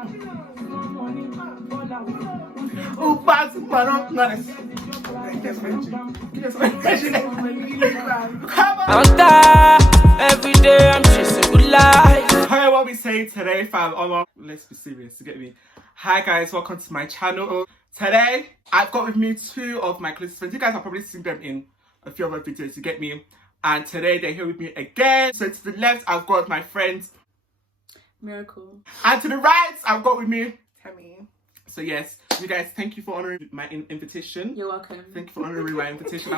Oh, bad every day I'm chasing good life. Hi, what we saying today, fam? Let's be serious, you get me? Hi guys, welcome to my channel. Today, I've got with me two of my closest friends. You guys have probably seen them in a few other videos, you get me? And today, they're here with me again. So to the left, I've got my friend Miracle. And to the right, I've got with me TEMI. So yes, you guys, thank you for honouring my invitation. You're welcome. Thank you for honouring my invitation.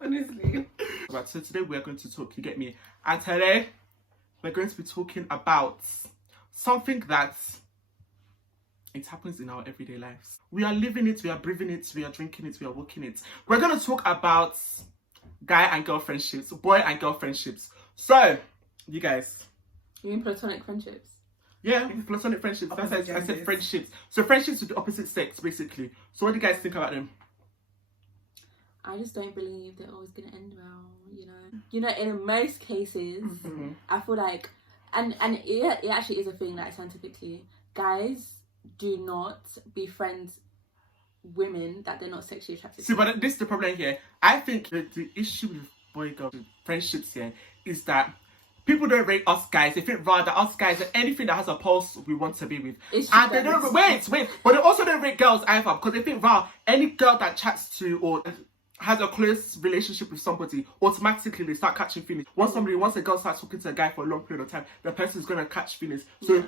Honestly. Right, so today we're going to talk, you get me? And today, we're going to be talking about something that it happens in our everyday lives. We are living it, we are breathing it, we are drinking it, we are walking it. We're going to talk about guy and girl friendships, boy and girl friendships. So, you guys. You mean platonic friendships? Yeah, platonic friendships. That's I said friendships. So friendships with the opposite sex, basically. So what do you guys think about them? I just don't believe they're always going to end well, you know. You know, in most cases, I feel like, and it actually is a thing, like scientifically, guys do not befriend women that they're not sexually attracted to. See, but this is the problem here. I think the issue with boy-girl friendships here is that people don't rate us guys. They think rather us guys and anything that has a pulse we want to be with. And they don't wait, but they also don't rate girls either, because they think rather any girl that chats to or has a close relationship with somebody, automatically they start catching feelings. Once a girl starts talking to a guy for a long period of time, the person is gonna catch feelings. So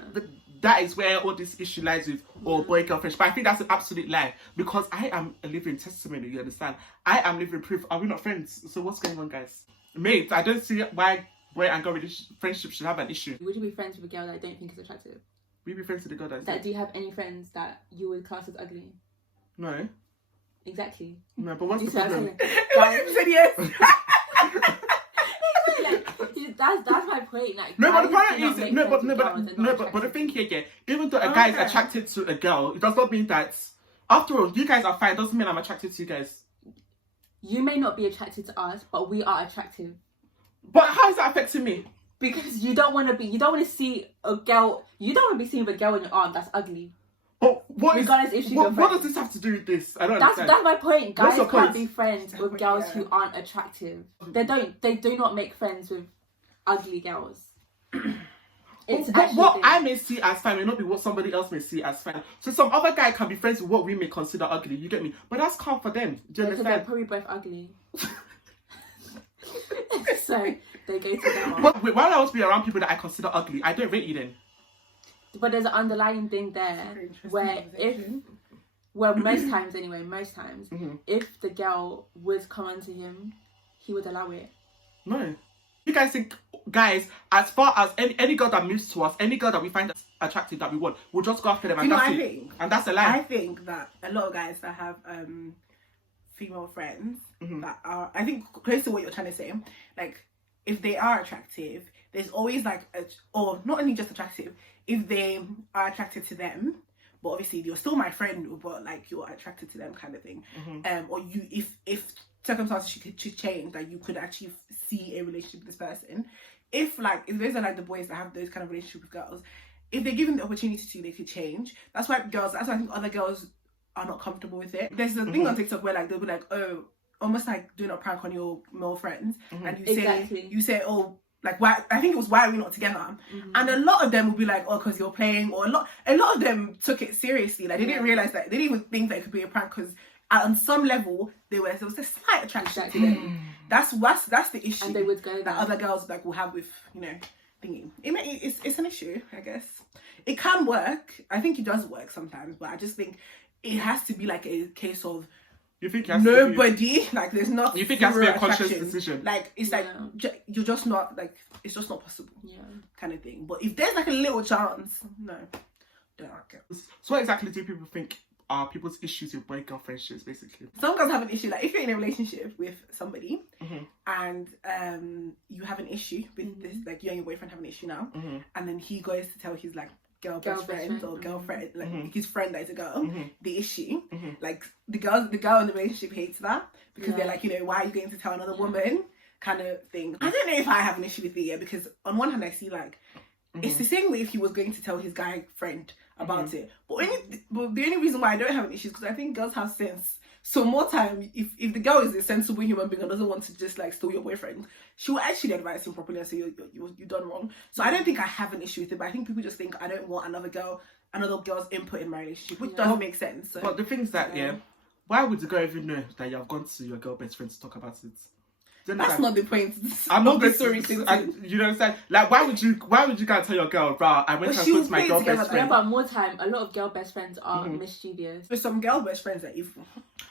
that is where all this issue lies with boy-girl friendship. But I think that's an absolute lie, because I am a living testimony. You understand? I am living proof. Are we not friends? So what's going on, guys? Mate, I don't see why boy and girl friendship should have an issue. Would you be friends with a girl that I don't think is attractive? Would you be friends with a girl that do you have any friends that you would class as ugly? No. Exactly. No, but what's the problem? Guys said yes. That's my point. Like, no, but the point is but the thing here, even though a guy is attracted to a girl, it does not mean that. After all, you guys are fine. Doesn't mean I'm attracted to you guys. You may not be attracted to us, but we are attractive. But how is that affecting me? Because you don't want to see a girl. You don't want to be seen with a girl in your arm that's ugly. But what does this have to do with this? I don't understand. That's my point. Guys can't be friends with girls who aren't attractive. They do not make friends with ugly girls. What I may see as fine may not be what somebody else may see as fine. So some other guy can be friends with what we may consider ugly. You get me? But that's calm for them. Do you understand? They're probably both ugly. So they go together. But why would I want to be around people that I consider ugly? I don't rate you then. But there's an underlying thing there where most times, if the girl would come onto him, he would allow it. No. You guys think, guys, as far as any girl that moves to us, any girl that we find attractive that we want, we'll just go after them and that's it. And that's a lie. I think that a lot of guys that have female friends that are, I think, close to what you're trying to say, like, if they are attractive, there's always like or not only just attractive, if they are attracted to them, but obviously you're still my friend, but like you're attracted to them kind of thing. Or you, if circumstances should change, that you could actually see a relationship with this person. If those are like the boys that have those kind of relationship with girls, if they're given the opportunity to, they could change. That's why I think other girls are not comfortable with it. There's a thing on TikTok where like they'll be like, oh, almost like doing a prank on your male friends, and you say, oh, like, why? I think it was, why are we not together? And a lot of them will be like, oh, because you're playing. Or a lot of them took it seriously. Like, they didn't realize that, they didn't even think that it could be a prank, because on some level there was a slight attraction to them. That's the issue. And they would go that other girls like will have with, you know, thingy. It's an issue, I guess. It can work. I think it does work sometimes, but I just think it has to be like a case of, you think nobody, like, there's not. You think it has to be a conscious decision? Like, it's like you're just not, like, it's just not possible. Kind of thing. But if there's like a little chance, no, don't like it. So what exactly do people think are people's issues with boy-girl friendships, basically? Some girls have an issue, like if you're in a relationship with somebody and you have an issue with this, like you and your boyfriend have an issue now, and then he goes to tell his like best friend or girlfriend, like his friend that is a girl, the issue, like the girl in the relationship hates that, because they're like, you know, why are you going to tell another woman, kind of thing. I don't know if I have an issue with it yet, because on one hand I see like It's the same way if he was going to tell his guy friend about it. But the only reason why I don't have an issue is because I think girls have sense. So more time, if the girl is a sensible human being and doesn't want to just like steal your boyfriend, she will actually advise him properly and say you've done wrong. So I don't think I have an issue with it, but I think people just think I don't want another girl's input in my relationship, which doesn't make sense. So, but the thing is that why would the girl even know that you have gone to your girl best friend to talk about it? That's not the point. I'm not the story. You know what I'm saying? Like, why would you go and tell your girl, bro? I went and spoke to my girl best friend. Yeah, but more time, a lot of girl best friends are mischievous. But some girl best friends are evil.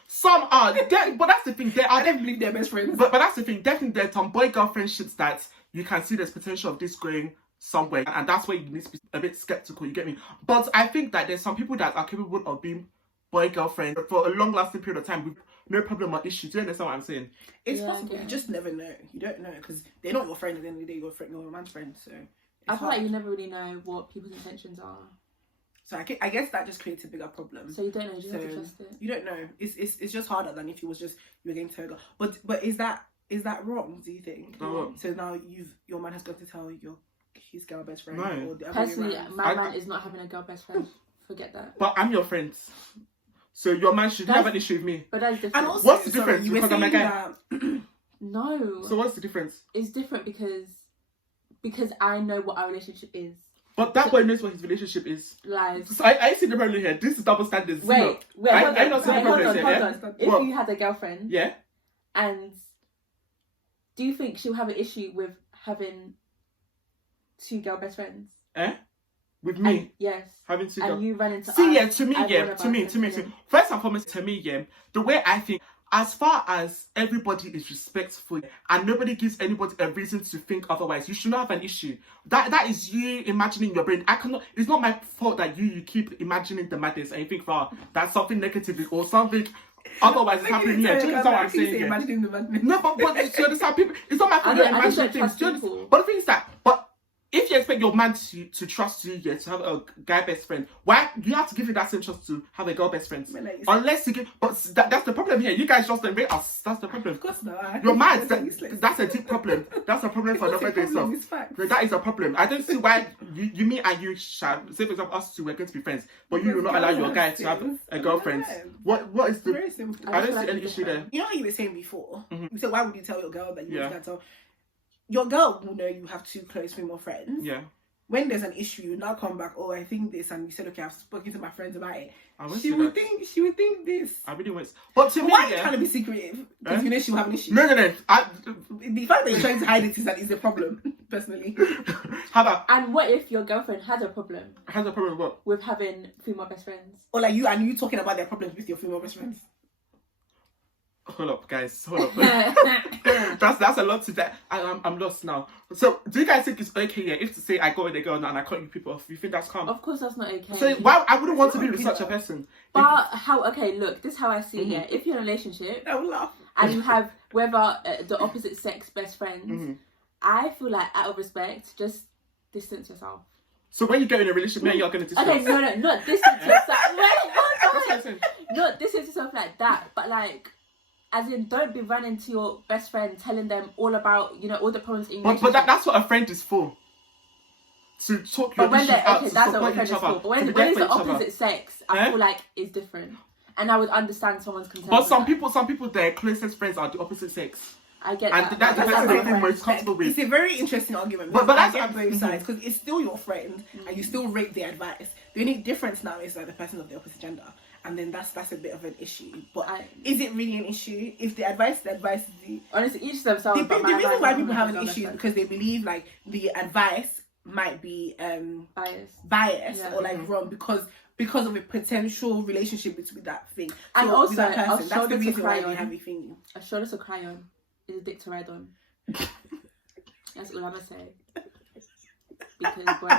Some are, but that's the thing. I don't believe they're best friends. But that's the thing. Definitely, there's some boy-girl friendships that you can see there's potential of this going somewhere, and that's where you need to be a bit skeptical. You get me? But I think that there's some people that are capable of being boy-girl friends for a long-lasting period of time with no problem or issue. Do you understand what I'm saying? It's possible. You just never know. You don't know because they're not your friend at the end of the day. You're a man's friend. So I feel like you never really know what people's intentions are. So I guess that just creates a bigger problem. So you don't know. You have to trust it. You don't know. It's just harder than if it was just you were going to tell a girl. But is that wrong? Do you think? So now your man has got to tell his girl best friend. No. Or the Personally, my man is not having a girl best friend. Forget that. But I'm your friend. So your man should have an issue with me. But that's different. And also, what's the difference? You were because I'm a guy. No. So what's the difference? It's different because I know what our relationship is. But that boy knows what his relationship is. Lies. So I see the problem here. This is double standards. Wait, hold on. If What? you had a girlfriend, and do you think she'll have an issue with having two girl best friends? With me? And, yes. Having two and you run into to me. First and foremost, to me, the way I think, as far as everybody is respectful and nobody gives anybody a reason to think otherwise, you should not have an issue. That is you imagining your brain. It's not my fault that you keep imagining the madness and you think, wow, that's something negative or something otherwise is happening here. Do you understand what I'm saying? Imagining the madness. No, but do you understand? People, it's not my fault that imagining things. But the thing is that, if you expect your man to trust you, to have a guy best friend, why you have to give him that same trust to have a girl best friend? Unless you give, but that's the problem here. You guys just don't rate us. That's the problem. Of course not. You're mad. That's a deep problem. That's a problem for another day. So that is a problem. I don't see why you, me, and you shall say for example us two we're going to be friends, but you will not allow your guy to have a girlfriend. What is the? Very simple. I don't see any issue there. You know how you were saying before. You said why would you tell your girl that you can't tell? Your girl will know you have two close female friends. Yeah. When there's an issue, you now come back. Oh, I think this, and you said, okay, I've spoken to my friends about it. She would think this. I really won't. But to me, why are you trying to be secretive? Because you know she'll have an issue. No. The fact that you're trying to hide it is a problem. Personally. How about? And what if your girlfriend has a problem? Has a problem with what? With having female best friends. Or like you talking about their problems with your female best friends. Hold up, guys. Hold up. that's a lot to that. I'm lost now. So, do you guys think it's okay if to say I go with a girl now and I cut you people off? You think that's calm? Of course, that's not okay. So why I wouldn't want to be with such a person. But look, this is how I see it. Yeah, if you're in a relationship, I will laugh. And you have whether the opposite sex best friends, I feel like out of respect, just distance yourself. So when you get in a relationship, you're going to distance. Okay, no, not distance yourself. Not distance yourself like that, but like. As in, don't be running to your best friend, telling them all about, all the problems in your relationship. But that's what a friend is for. To talk your issues out, to that's what a support friend each is other. for. But when it's the opposite sex, I feel like it's different. And I would understand someone's concern. But some people, their closest friends are the opposite sex. I get that. And that's the person they feel most comfortable with. It's a very interesting argument. But I get both sides, because it's still your friend, and you still rate the advice. The only difference now is like the person of the opposite gender. And then that's a bit of an issue. But is it really an issue? If the advice is the... Honestly, each themselves... The reason why people have an issue is because they believe like the advice might be biased or like wrong because of a potential relationship between that thing. And so, also, that person, a shoulder to cry on. A shoulder to cry on is a dick to ride on. That's all I'm going to say. Because, boy...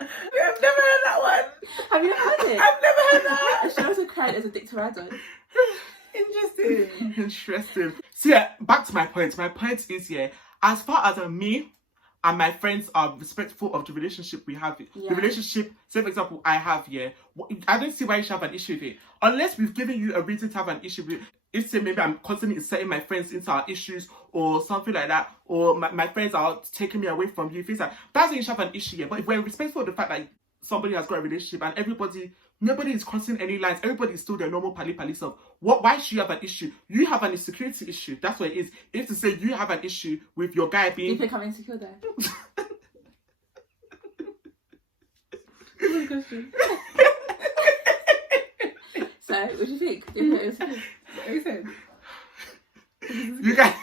I've never heard that one. Have you heard it? I've never heard that. A shoulder to cry is a dick to ride on. Interesting. So yeah, back to my point. My point is as far as me and my friends are respectful of the relationship we have, the relationship, say for example, I have I don't see why you should have an issue with it. Unless we've given you a reason to have an issue with it. if say maybe I'm constantly inserting my friends into our issues or something like that, or my friends are taking me away from you, things like that's when you should have an issue. Yeah. But if we're respectful of the fact that somebody has got a relationship and nobody is crossing any lines, everybody is still their normal pally self, why should you have an issue? You have an insecurity issue. That's what it is. If to say you have an issue with your guy being... You think I'm insecure there? Question. So, what do you think? You guys,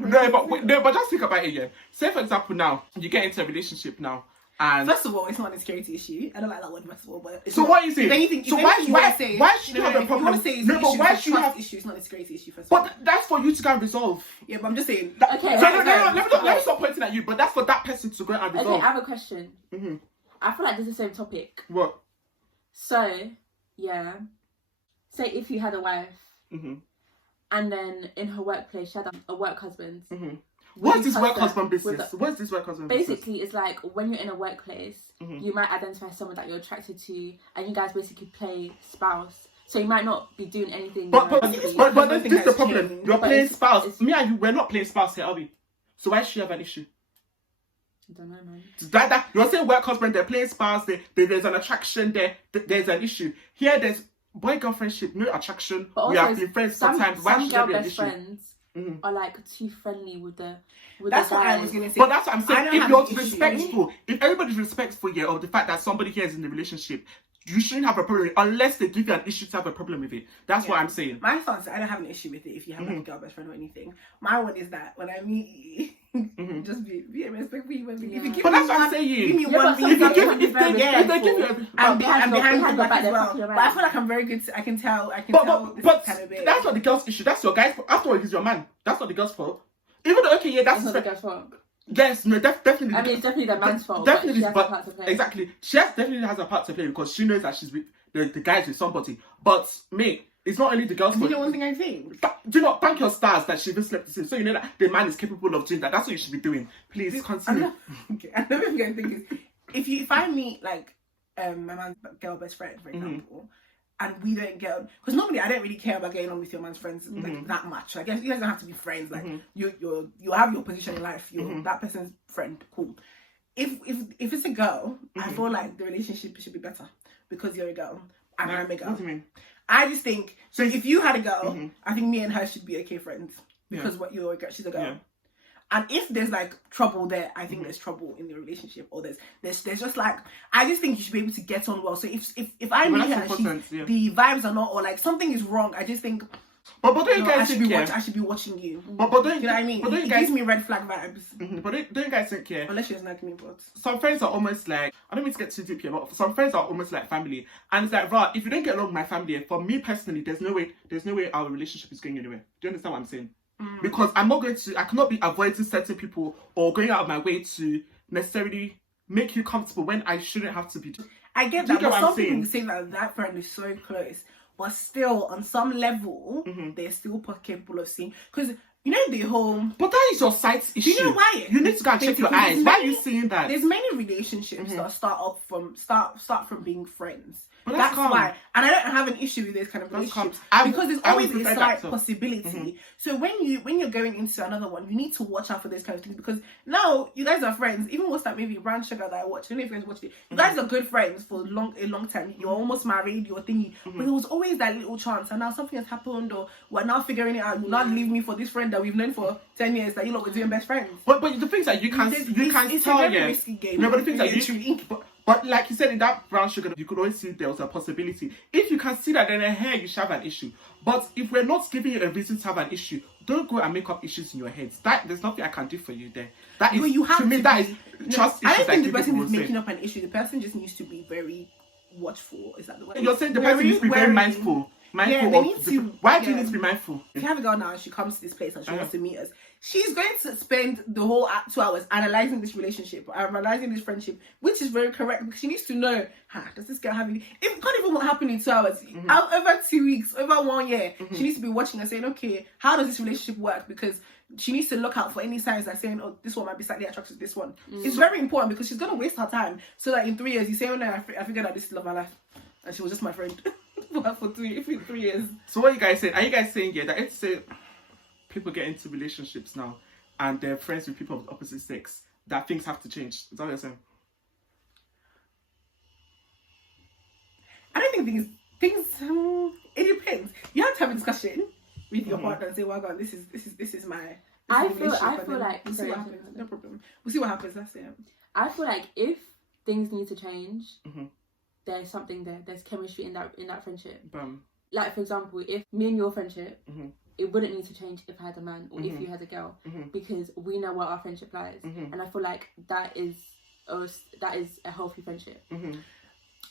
no, but just think about it again. Say for example, now you get into a relationship now, and first of all, it's not an insecurity issue. I don't like that word first of all, but so what is it? So why should you have a problem? No, but why should you have issue? It's not an insecurity issue first. But that's for you to go and resolve. Yeah, but I'm just saying. Okay. So let me stop pointing at you. But that's for that person to go and resolve. Okay, I have a question. Mm-hmm. I feel like this is the same topic. What? So, yeah. Say if you had a wife, mm-hmm. and then in her workplace she had a work husband. Mm-hmm. What's this work husband business? What's this work husband business? Basically, it's like when you're in a workplace, mm-hmm. you might identify someone that you're attracted to, and you guys basically play spouse. So you might not be doing anything. But this is the problem. Changed. You're playing spouse. Me and you, we're not playing spouse here, are we? So why should you have an issue? I don't know, man. That you're saying work husband, they're playing spouse, there's an attraction there's an issue. Here there's boy-girl friendship, no attraction. But we have been friends sometimes. Why should there be an issue? Friends are like too friendly with the that's the what guys. I was gonna say. But that's what I'm saying. If you're respectful, if everybody's respectful here of the fact that somebody here is in the relationship, you shouldn't have a problem unless they give you an issue to have a problem with it. That's what I'm saying. My stance, I don't have an issue with it if you have like a girl best friend or anything. My one is that when I meet you, just be a respectful human being. But that's what I'm saying. Give me one thing. If they give you and behind your back as well. Right. But I feel like I'm very good. I can tell. But that's not the girl's issue. That's your guy's fault. After all, he's your man. That's not the girl's fault. Even though, okay, yeah, that's not the girl's fault. Yes, no, definitely. I mean, it's definitely the man's fault. Definitely, but she has a part to play. Exactly. She definitely has a part to play because she knows that she's with the guy's with somebody. But mate, it's not only the girl's fault. You know one thing I think? Do not thank your stars that she even slept with him. So you know that the man is capable of doing that. That's what you should be doing. Please continue. Another thing I think is if I meet like my man's girl best friend, for example. And we don't get on because normally I don't really care about getting on with your man's friends like that much. I guess you guys don't have to be friends. Like you have your position in life. You're that person's friend. Cool. If it's a girl, I feel like the relationship should be better because you're a girl and I'm a girl. What do you mean? I just think so. If you had a girl, I think me and her should be okay friends because you're a girl, she's a girl. Yeah. And if there's like trouble there, I think there's trouble in the relationship, or there's just like I just think you should be able to get on well. So if I meet her, the vibes are not, or like something is wrong, I just think. But don't you guys think I should be watching you. But don't you know what I mean? But don't you guys, it gives me red flag vibes. But don't you guys think unless she doesn't like me, but some friends are almost like I don't mean to get too deep here, but some friends are almost like family, and it's like right, if you don't get along with my family, for me personally, there's no way our relationship is going anywhere. Do you understand what I'm saying? Because I cannot be avoiding certain people or going out of my way to necessarily make you comfortable when I shouldn't have to be. I get that, but some people say that friend is so close, but still on some level, they're still capable of seeing. Because you know the whole. But that is your sight issue. You know why? You need to go and check your eyes. Why are you seeing that? There's many relationships that start from being friends. But that's why, and I don't have an issue with this kind of relationships because there's always a slight possibility. So when you're going into another one, you need to watch out for those kind of things because now you guys are friends. Even what's that movie Brown Sugar that I watched? I don't know if you guys watched it. You guys are good friends for a long time. You're almost married. You're thingy, but there was always that little chance, and now something has happened, or we're now figuring it out. You'll not leave me for this friend that we've known for 10 years that you lot were doing best friends. But the things that you can it's tell, a very risky game. No, but the things that you. But like you said, in that Brown Sugar, you could always see there was a possibility. If you can see that, then here you should have an issue. But if we're not giving you a reason to have an issue, don't go and make up issues in your heads. There's nothing I can do for you there. That is, well, you have to me, that is trust issues. I don't think the person is making up an issue. The person just needs to be very watchful. Is that the word? You're saying the person needs to be very mindful. Why do you need to be mindful? If you have a girl now and she comes to this place and she wants to meet us, she's going to spend the whole 2 hours analysing this relationship, analysing this friendship, which is very correct because she needs to know, does this girl have it? It can't even happen in 2 hours. Over 2 weeks, over 1 year, she needs to be watching and saying, okay, how does this relationship work? Because she needs to look out for any signs that saying, oh, this one might be slightly attracted to this one. It's very important because she's going to waste her time so that in 3 years you say, oh no, I figured out this is love my life and she was just my friend. for 3 years. So what are you guys saying? Are you guys saying that it's say people get into relationships now and they're friends with people of the opposite sex, that things have to change? Is that what you're saying? I don't think things. It depends. You have to have a discussion with your partner and say, "Well, God, this is my." I feel like we'll see what happens. No problem. We'll see what happens. That's it. I feel like if things need to change, Mm-hmm. there's something there. There's chemistry in that friendship. Bam. Like for example, if me and your friendship, Mm-hmm. it wouldn't need to change if I had a man or Mm-hmm. if you had a girl, Mm-hmm. because we know where our friendship lies, Mm-hmm. and I feel like that is a healthy friendship. Mm-hmm.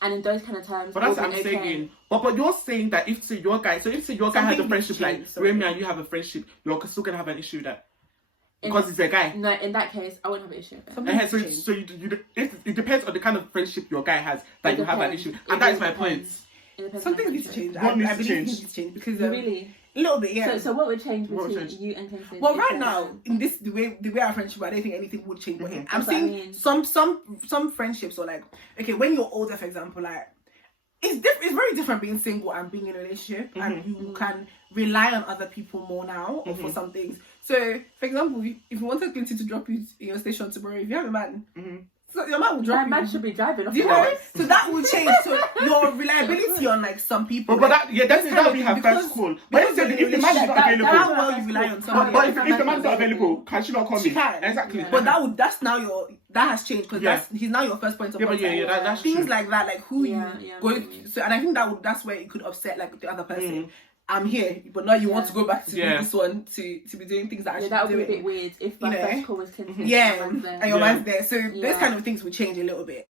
And in those kind of terms, But that's it'll what be I'm okay. saying. But you're saying that if say your guy, so if say your guy has a Something friendship like changed, sorry. Remy and you have a friendship, you're still gonna have an issue with that because it's a guy. No, in that case, I wouldn't have an issue with it. Something And so changed. it depends on the kind of friendship your guy has that It you have an depends. issue, It and that is really my point. depends. It depends Something on needs to the change. friendship. What needs I to believe change? things need to change because Really? a little bit, yeah. So what would change What would between change? you and Kingston? Well, if right they're now, friends? in this the way our friendship, I don't think anything would change. But Mhm. I'm That's what I saying mean. some friendships are like, okay, when you're older, for example, like it's very different being single and being in a relationship, and you can rely on other people more now or for some things. So, for example, if you wanted Clinton to drop you in your station tomorrow, if you have a man, so your man will drop That you. man should be driving. Of Do you know? course. So that will change. So your reliability on like some people. But that that's that would be her because- first call. But because if the man is not that- available, how well you rely on somebody. but if the man's not available, can she not call She me? can. Exactly. Yeah. But that's now that has changed because Yeah. he's now your first point of Yeah, but contact. that's Things true. like that, like who Yeah, you yeah, go maybe. so, and I think that's where it could upset like the other person. I'm here, but now you want to go back to do Yeah. this one to be doing things that I Yeah, should that be would be a doing. bit weird if my You know? first call was Clinton. Yeah, and my man's there. and your Yeah. man's there. So those Yeah. kind of things would change a little bit.